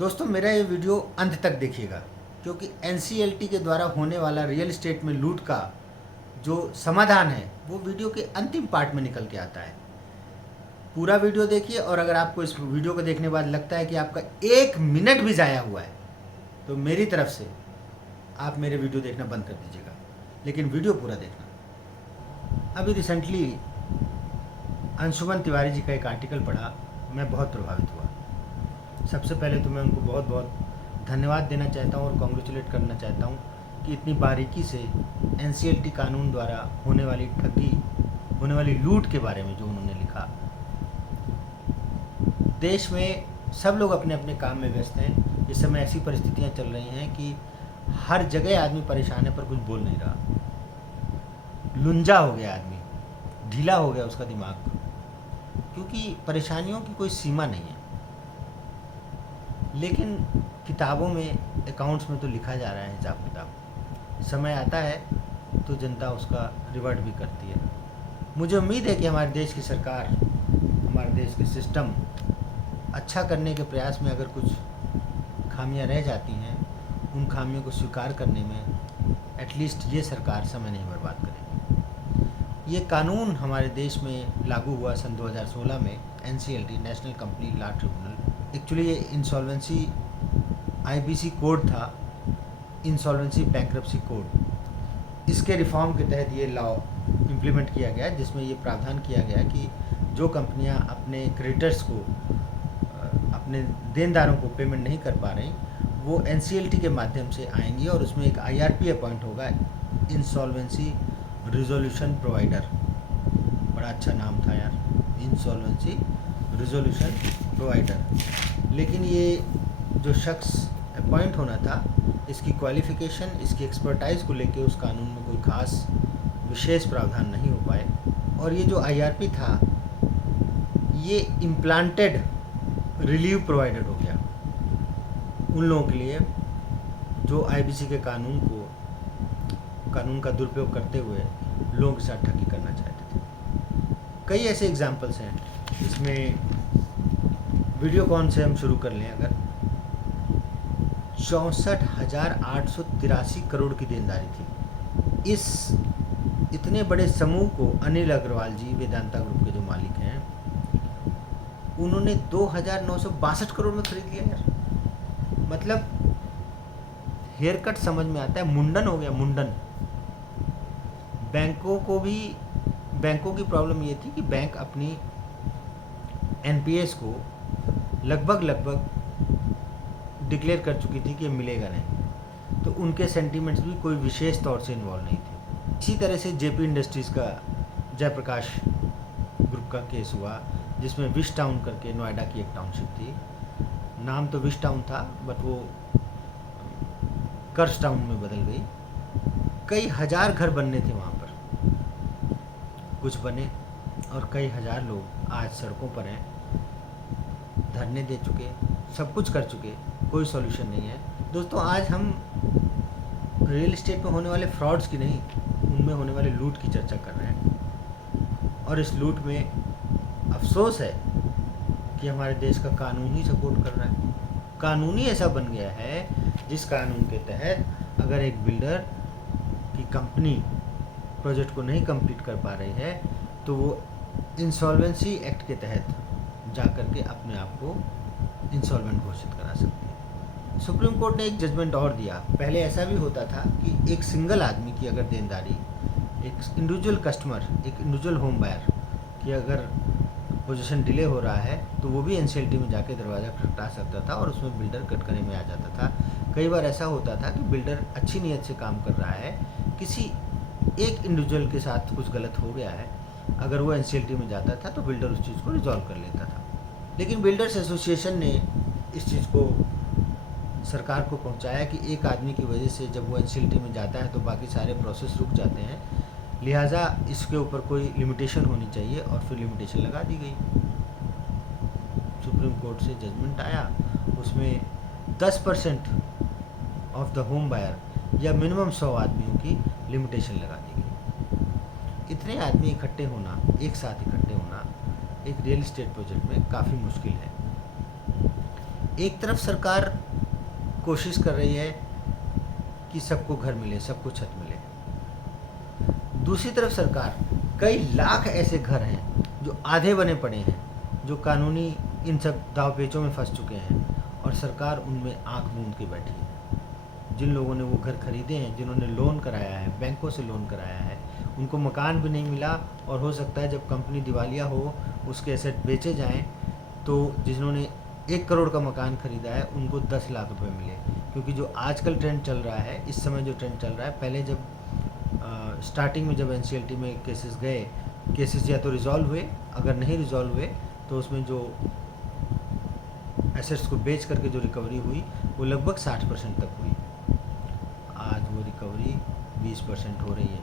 दोस्तों मेरा ये वीडियो अंत तक देखिएगा, क्योंकि एनसीएलटी के द्वारा होने वाला रियल एस्टेट में लूट का जो समाधान है वो वीडियो के अंतिम पार्ट में निकल के आता है। पूरा वीडियो देखिए, और अगर आपको इस वीडियो को देखने के बाद लगता है कि आपका 1 मिनट भी ज़ाया हुआ है तो मेरी तरफ से आप मेरे वीडियो देखना बंद कर दीजिएगा, लेकिन वीडियो पूरा देखना। अभी रिसेंटली अंशुमन तिवारी जी का एक आर्टिकल पढ़ा, मैं बहुत प्रभावित हुआ। सबसे पहले तो मैं उनको बहुत बहुत धन्यवाद देना चाहता हूँ और कॉन्ग्रेचुलेट करना चाहता हूँ कि इतनी बारीकी से एनसीएलटी कानून द्वारा होने वाली ठगी, होने वाली लूट के बारे में जो उन्होंने लिखा। देश में सब लोग अपने अपने काम में व्यस्त हैं। इस समय ऐसी परिस्थितियाँ चल रही हैं कि हर जगह आदमी परेशान है पर कुछ बोल नहीं रहा। लुंजा हो गया आदमी, ढीला हो गया उसका दिमाग, क्योंकि परेशानियों की कोई सीमा नहीं है। लेकिन किताबों में, अकाउंट्स में तो लिखा जा रहा है हिसाब किताब। समय आता है तो जनता उसका रिवर्ट भी करती है। मुझे उम्मीद है कि हमारे देश की सरकार, हमारे देश के सिस्टम अच्छा करने के प्रयास में अगर कुछ खामियां रह जाती हैं, उन खामियों को स्वीकार करने में एटलीस्ट ये सरकार समय नहीं बर्बाद करेगी। ये कानून हमारे देश में लागू हुआ सन 2016 में, NCLT, national company law tribunal. Actually ये इंसॉल्वेंसी आईबीसी कोड था, इंसॉल्वेंसी बैंक्रप्सी कोड। इसके रिफॉर्म के तहत ये लॉ इम्प्लीमेंट किया गया, जिसमें ये प्रावधान किया गया कि जो कंपनियां अपने क्रेडिटर्स को, अपने देनदारों को पेमेंट नहीं कर पा रही, वो एनसीएलटी के माध्यम से आएंगी और उसमें एक आईआरपी अपॉइंट होगा, इंसॉल्वेंसी रिजोल्यूशन प्रोवाइडर। बड़ा अच्छा नाम था यार, इंसॉल्वेंसी रिजोल्यूशन प्रोवाइडर। लेकिन ये जो शख्स अपॉइंट होना था, इसकी क्वालिफ़िकेशन, इसकी एक्सपर्टाइज़ को लेके उस कानून में कोई ख़ास विशेष प्रावधान नहीं हो पाए। और ये जो आईआरपी था, ये इम्प्लांटेड रिलीव प्रोवाइडर हो गया उन लोगों के लिए जो आईबीसी के कानून का दुरुपयोग करते हुए लोगों के साथ ठगी करना चाहते थे। कई ऐसे एग्जाम्पल्स हैं। इसमें वीडियोकॉन से हम शुरू कर लें, अगर 64,883 करोड़ की देनदारी थी। इस इतने बड़े समूह को अनिल अग्रवाल जी, वेदांता ग्रुप के जो मालिक हैं, उन्होंने 2,962 करोड़ में खरीद लिया यार। मतलब हेयर कट समझ में आता है, मुंडन हो गया, मुंडन। बैंकों की प्रॉब्लम ये थी कि बैंक अपनी एनपीएस को लगभग डिक्लेयर कर चुकी थी कि ये मिलेगा नहीं, तो उनके सेंटीमेंट्स भी कोई विशेष तौर से इन्वॉल्व नहीं थे। इसी तरह से जेपी इंडस्ट्रीज़ का, जयप्रकाश ग्रुप का केस हुआ, जिसमें विश टाउन करके नोएडा की एक टाउनशिप थी। नाम तो विश टाउन था, बट वो कर्स टाउन में बदल गई। कई हज़ार घर बनने थे वहाँ पर, कुछ बने और कई हज़ार लोग आज सड़कों पर हैं, धरने दे चुके, सब कुछ कर चुके, कोई सॉल्यूशन नहीं है। दोस्तों, आज हम रियल एस्टेट में होने वाले फ्रॉड्स की नहीं, उनमें होने वाले लूट की चर्चा कर रहे हैं। और इस लूट में अफसोस है कि हमारे देश का कानून ही सपोर्ट कर रहा है। कानून ही ऐसा बन गया है जिस कानून के तहत अगर एक बिल्डर की कंपनी प्रोजेक्ट को नहीं कंप्लीट कर पा रही है, तो वो इंसॉल्वेंसी एक्ट के तहत जा कर के अपने आप को इंसॉल्वेंट घोषित करा सकती है। सुप्रीम कोर्ट ने एक जजमेंट और दिया। पहले ऐसा भी होता था कि एक सिंगल आदमी की अगर देनदारी, एक इंडिविजुअल कस्टमर, एक इंडिविजुअल होम बायर की अगर पोजीशन डिले हो रहा है, तो वो भी एनसीएलटी में जाके दरवाज़ा खटखटा सकता था और उसमें बिल्डर कटघरे में आ जाता था। कई बार ऐसा होता था कि बिल्डर अच्छी नीयत से काम कर रहा है, किसी एक इंडिविजुअल के साथ कुछ गलत हो गया है, अगर वो एनसीएलटी में जाता था तो बिल्डर उस चीज़ को रिजॉल्व कर लेता था। लेकिन बिल्डर्स एसोसिएशन ने इस चीज़ को सरकार को पहुंचाया कि एक आदमी की वजह से जब वो एनसीएलटी में जाता है तो बाकी सारे प्रोसेस रुक जाते हैं, लिहाजा इसके ऊपर कोई लिमिटेशन होनी चाहिए, और फिर लिमिटेशन लगा दी गई। सुप्रीम कोर्ट से जजमेंट आया, उसमें 10% ऑफ द होम बायर या मिनिमम 100 आदमियों की लिमिटेशन लगा दी गई। इतने आदमी इकट्ठे होना, एक साथ इकट्ठे होना एक रियल एस्टेट प्रोजेक्ट में काफ़ी मुश्किल है। एक तरफ सरकार कोशिश कर रही है कि सबको घर मिले, सबको छत मिले, दूसरी तरफ सरकार कई लाख ऐसे घर हैं जो आधे बने पड़े हैं, जो कानूनी इन सब दाव पेचों में फंस चुके हैं, और सरकार उनमें आंख मूंद के बैठी है। जिन लोगों ने वो घर खरीदे हैं, जिन्होंने लोन कराया है, बैंकों से लोन कराया है, उनको मकान भी नहीं मिला, और हो सकता है जब कंपनी दिवालिया हो, उसके एसेट बेचे जाएं, तो जिन्होंने 1 करोड़ का मकान खरीदा है उनको 10 लाख रुपए मिले। क्योंकि जो आजकल ट्रेंड चल रहा है, इस समय जो ट्रेंड चल रहा है, पहले जब स्टार्टिंग में जब एनसीएलटी में केसेस गए, केसेस या तो रिजॉल्व हुए, अगर नहीं रिजॉल्व हुए तो उसमें जो एसेट्स को बेच करके जो रिकवरी हुई वो लगभग 60% तक हुई। आज वो रिकवरी 20% हो रही है,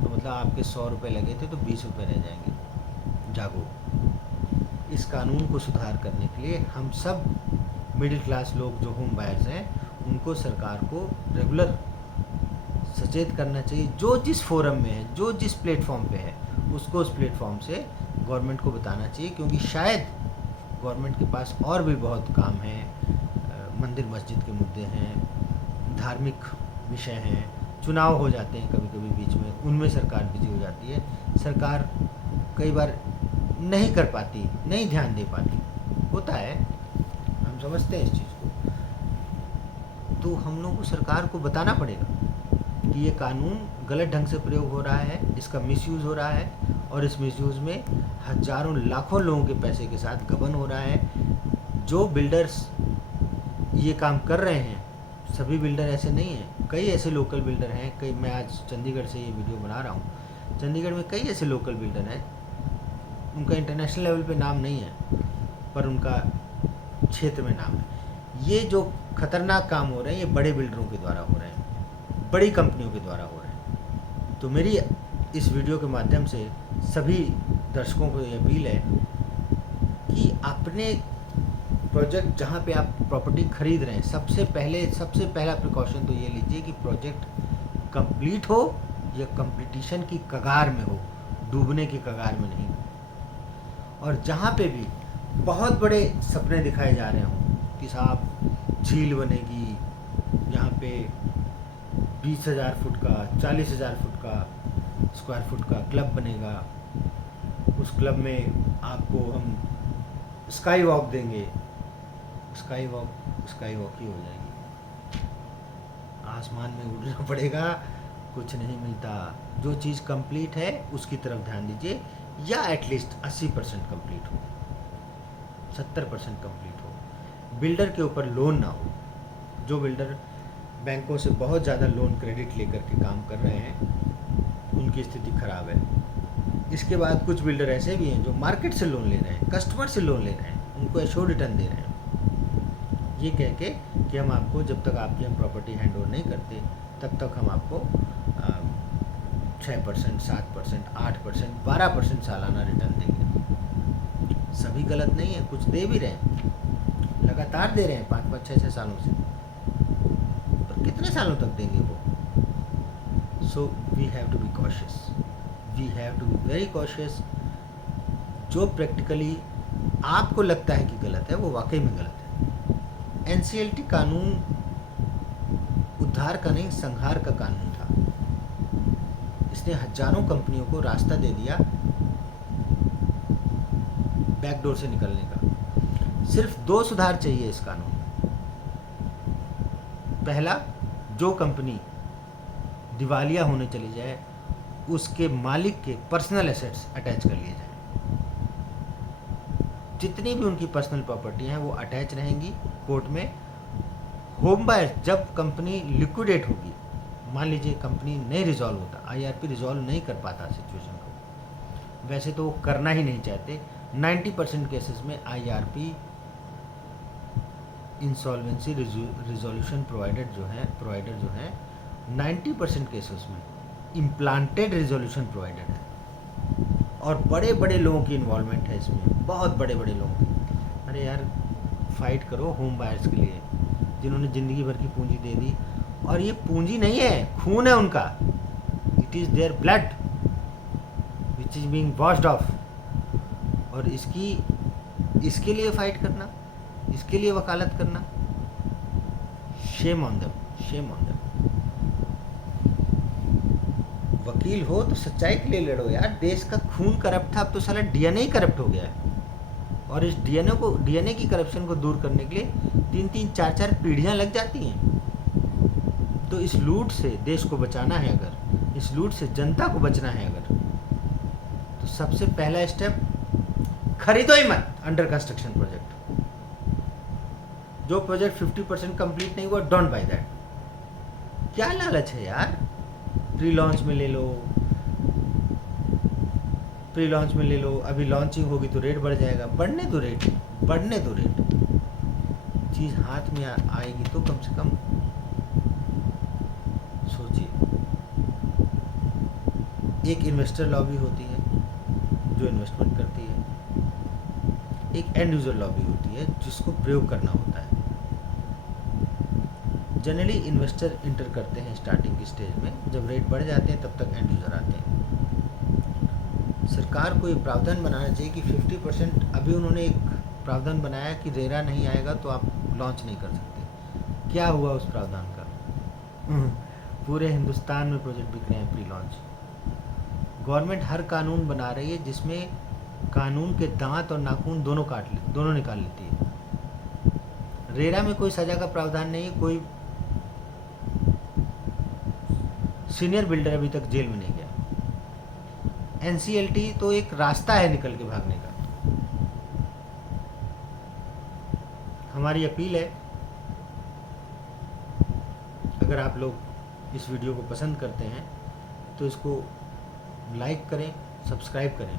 तो मतलब आपके 100 रुपये लगे थे तो 20 रुपये रह जाएंगे। जागो। इस कानून को सुधार करने के लिए हम सब मिडिल क्लास लोग जो होम बायर्स हैं, उनको सरकार को रेगुलर सचेत करना चाहिए। जो जिस फोरम में है, जो जिस प्लेटफॉर्म पे है, उसको उस प्लेटफॉर्म से गवर्नमेंट को बताना चाहिए, क्योंकि शायद गवर्नमेंट के पास और भी बहुत काम है। मंदिर मस्जिद के मुद्दे हैं, धार्मिक विषय हैं, चुनाव हो जाते हैं कभी कभी बीच में, उनमें सरकार बिजी हो जाती है। सरकार कई बार नहीं कर पाती, नहीं ध्यान दे पाती, होता है, हम समझते हैं इस चीज़ को। तो हम लोगों को सरकार को बताना पड़ेगा कि ये कानून गलत ढंग से प्रयोग हो रहा है, इसका मिसयूज़ हो रहा है, और इस मिसयूज़ में हजारों लाखों लोगों के पैसे के साथ गबन हो रहा है। जो बिल्डर्स ये काम कर रहे हैं, सभी बिल्डर ऐसे नहीं हैं, कई ऐसे लोकल बिल्डर हैं, कई, मैं आज चंडीगढ़ से ये वीडियो बना रहा हूँ, चंडीगढ़ में कई ऐसे लोकल बिल्डर हैं, उनका इंटरनेशनल लेवल पे नाम नहीं है, पर उनका क्षेत्र में नाम है। ये जो खतरनाक काम हो रहे हैं, ये बड़े बिल्डरों के द्वारा हो रहे हैं, बड़ी कंपनियों के द्वारा हो रहे हैं। तो मेरी इस वीडियो के माध्यम से सभी दर्शकों को ये अपील है कि अपने प्रोजेक्ट, जहाँ पे आप प्रॉपर्टी खरीद रहे हैं, सबसे पहला प्रिकॉशन तो ये लीजिए कि प्रोजेक्ट कंप्लीट हो या कंप्लीटिशन की कगार में हो, डूबने की कगार में नहीं। और जहाँ पे भी बहुत बड़े सपने दिखाए जा रहे हों कि साहब झील बनेगी, यहाँ पे 20,000 फुट का, 40,000 फुट का, स्क्वायर फुट का क्लब बनेगा, उस क्लब में आपको हम स्काई वॉक देंगे, स्काई वॉक ही हो जाएगी, आसमान में उड़ना पड़ेगा, कुछ नहीं मिलता। जो चीज़ कंप्लीट है उसकी तरफ ध्यान दीजिए, या एटलीस्ट 80% कंप्लीट हो, 70% कंप्लीट हो, बिल्डर के ऊपर लोन ना हो। जो बिल्डर बैंकों से बहुत ज़्यादा लोन क्रेडिट लेकर के काम कर रहे हैं, उनकी स्थिति खराब है। इसके बाद कुछ बिल्डर ऐसे भी हैं जो मार्केट से लोन ले रहे हैं, कस्टमर से लोन ले रहे हैं, उनको एश्योर्ड रिटर्न दे रहे हैं, ये कह के कि हम आपको, जब तक आपकी हम प्रॉपर्टी हैंड ओवर नहीं करते, तब तक हम आपको 6%, 7%, 8%, 12% सालाना रिटर्न देंगे। सभी गलत नहीं है, कुछ दे भी रहे हैं, लगातार दे रहे हैं 5-5, 6-6 सालों से, पर कितने सालों तक देंगे वो? So we have to be cautious, we have to be very cautious. जो प्रैक्टिकली आपको लगता है कि गलत है, वो वाकई में गलत है। एनसीएलटी कानून उद्धार का नहीं, संहार का कानून था। इसने हजारों कंपनियों को रास्ता दे दिया बैकडोर से निकलने का। सिर्फ 2 सुधार चाहिए इस कानून में। पहला, जो कंपनी दिवालिया होने चली जाए, उसके मालिक के पर्सनल एसेट्स अटैच कर लिए जाएं। जितनी भी उनकी पर्सनल प्रॉपर्टी हैं वो अटैच रहेंगी कोर्ट में। होम बायर, जब कंपनी लिक्विडेट होगी, मान लीजिए कंपनी नहीं रिजॉल्व होता, आईआरपी रिजॉल्व नहीं कर पाता सिचुएशन को, वैसे तो वो करना ही नहीं चाहते। 90% केसेस में आईआरपी इंसॉल्वेंसी रिजोल्यूशन प्रोवाइडर जो है 90% केसेस में इम्प्लांटेड रिजोल्यूशन प्रोवाइडर है, और बड़े बड़े लोगों की इन्वॉल्वमेंट है इसमें, बहुत बड़े बड़े लोगों की। अरे यार, फाइट करो होम बायर्स के लिए, जिन्होंने ज़िंदगी भर की पूंजी दे दी, और ये पूंजी नहीं है, खून है उनका, it is their blood which is being washed of, और इसके लिए फाइट करना इसके लिए वकालत करना, shame on them, shame on them. वकील हो तो सच्चाई के लिए लड़ो यार। देश का खून करप्ट था, अब तो साला डीएनए ही करप्ट हो गया है। और इस डीएनए की करप्शन को दूर करने के लिए 3-3, 4-4 पीढ़ियां लग जाती हैं। तो इस लूट से देश को बचाना है, अगर इस लूट से जनता को बचना है अगर, तो सबसे पहला स्टेप, खरीदो ही मत अंडर कंस्ट्रक्शन प्रोजेक्ट। जो प्रोजेक्ट 50% कंप्लीट नहीं हुआ, डोंट बाय दैट। क्या लालच है यार, प्री लॉन्च में ले लो, प्री लॉन्च में ले लो, अभी लॉन्चिंग होगी तो रेट बढ़ जाएगा। बढ़ने दो रेट, बढ़ने दो रेट। चीज़ हाथ में आएगी तो कम से कम सोचिए। एक इन्वेस्टर लॉबी होती है जो इन्वेस्टमेंट करती है, एक एंड यूजर लॉबी होती है जिसको प्रयोग करना होता है। जनरली इन्वेस्टर इंटर करते हैं स्टार्टिंग की स्टेज में, जब रेट बढ़ जाते हैं तब तक एंड यूज़र आते हैं। सरकार को ये प्रावधान बनाना चाहिए कि 50%, अभी उन्होंने एक प्रावधान बनाया कि रेरा नहीं आएगा तो आप लॉन्च नहीं कर सकते। क्या हुआ उस प्रावधान का? पूरे हिंदुस्तान में प्रोजेक्ट बिक रहे हैं प्री लॉन्च। गवर्नमेंट हर कानून बना रही है जिसमें कानून के दांत और नाखून दोनों निकाल लेती है। रेरा में कोई सज़ा का प्रावधान नहीं है, कोई सीनियर बिल्डर अभी तक जेल में नहीं गया। एनसीएलटी तो एक रास्ता है निकल के भागने का। हमारी अपील है, अगर आप लोग इस वीडियो को पसंद करते हैं तो इसको लाइक करें, सब्सक्राइब करें,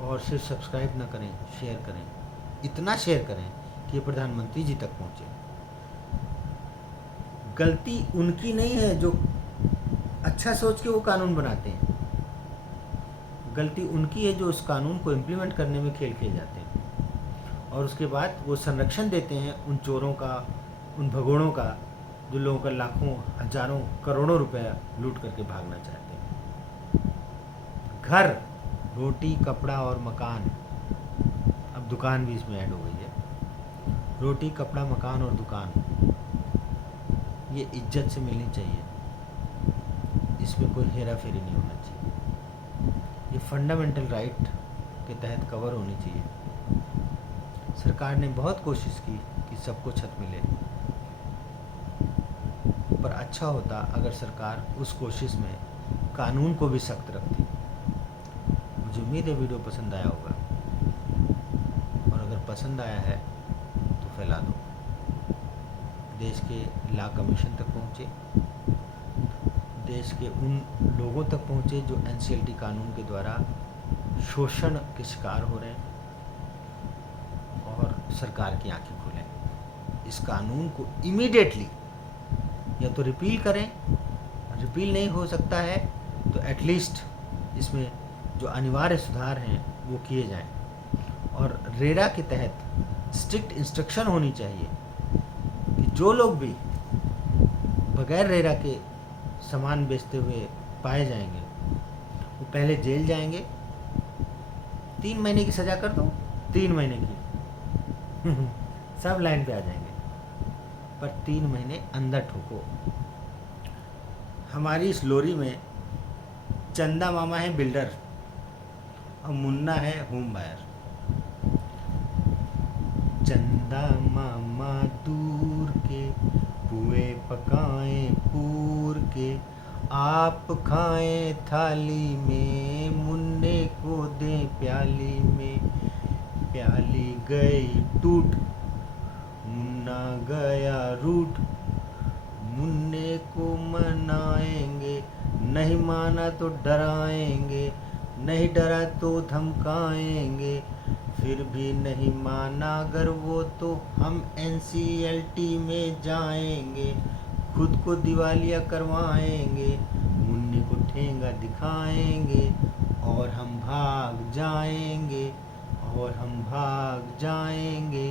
और सिर्फ सब्सक्राइब ना करें, शेयर करें। इतना शेयर करें कि ये प्रधानमंत्री जी तक पहुंचे। गलती उनकी नहीं है जो अच्छा सोच के वो कानून बनाते हैं, गलती उनकी है जो उस कानून को इम्प्लीमेंट करने में खेल खेल जाते हैं और उसके बाद वो संरक्षण देते हैं उन चोरों का, उन भगोड़ों का, जो लोगों का लाखों, हजारों, करोड़ों रुपया लूट करके भागना चाहते हैं। घर, रोटी, कपड़ा और मकान, अब दुकान भी इसमें ऐड हो गई है। रोटी, कपड़ा, मकान और दुकान, ये इज्जत से मिलनी चाहिए। इसमें कोई हेरा फेरी नहीं होना चाहिए। ये फंडामेंटल राइट के तहत कवर होनी चाहिए। सरकार ने बहुत कोशिश की कि सबको छत मिले, पर अच्छा होता अगर सरकार उस कोशिश में कानून को भी सख्त रखती। मुझे उम्मीद है वीडियो पसंद आया होगा, और अगर पसंद आया है तो फैला दो। देश के लॉ कमीशन तक पहुँचे, देश के उन लोगों तक पहुँचे जो एनसीएलटी कानून के द्वारा शोषण के शिकार हो रहे हैं, और सरकार की आंखें खोलें। इस कानून को इमीडिएटली या तो रिपील करें, रिपील नहीं हो सकता है तो एटलीस्ट इसमें जो अनिवार्य सुधार हैं वो किए जाएं, और रेरा के तहत स्ट्रिक्ट इंस्ट्रक्शन होनी चाहिए कि जो लोग भी बगैर रेरा के सामान बेचते हुए पाए जाएंगे वो पहले जेल जाएंगे। 3 महीने की सज़ा कर दो, 3 महीने की सब लाइन पे आ जाएंगे, पर 3 महीने अंदर ठोको। हमारी इस लोरी में चंदा मामा है बिल्डर और मुन्ना है होम बायर। चंदा मामा दूर के पुए पकाएं पूर के, आप खाएं थाली में, मुन्ने को दें प्याली में। प्याली गई टूट, मुन्ना गया रूठ, मुन्ने को मनाएंगे, नहीं माना तो डराएंगे, नहीं डरा तो धमकाएंगे, फिर भी नहीं माना अगर वो तो हम एनसीएलटी में जाएंगे, खुद को दिवालिया करवाएंगे, मुन्ने को ठेंगा दिखाएंगे, और हम भाग जाएंगे, और हम भाग जाएंगे।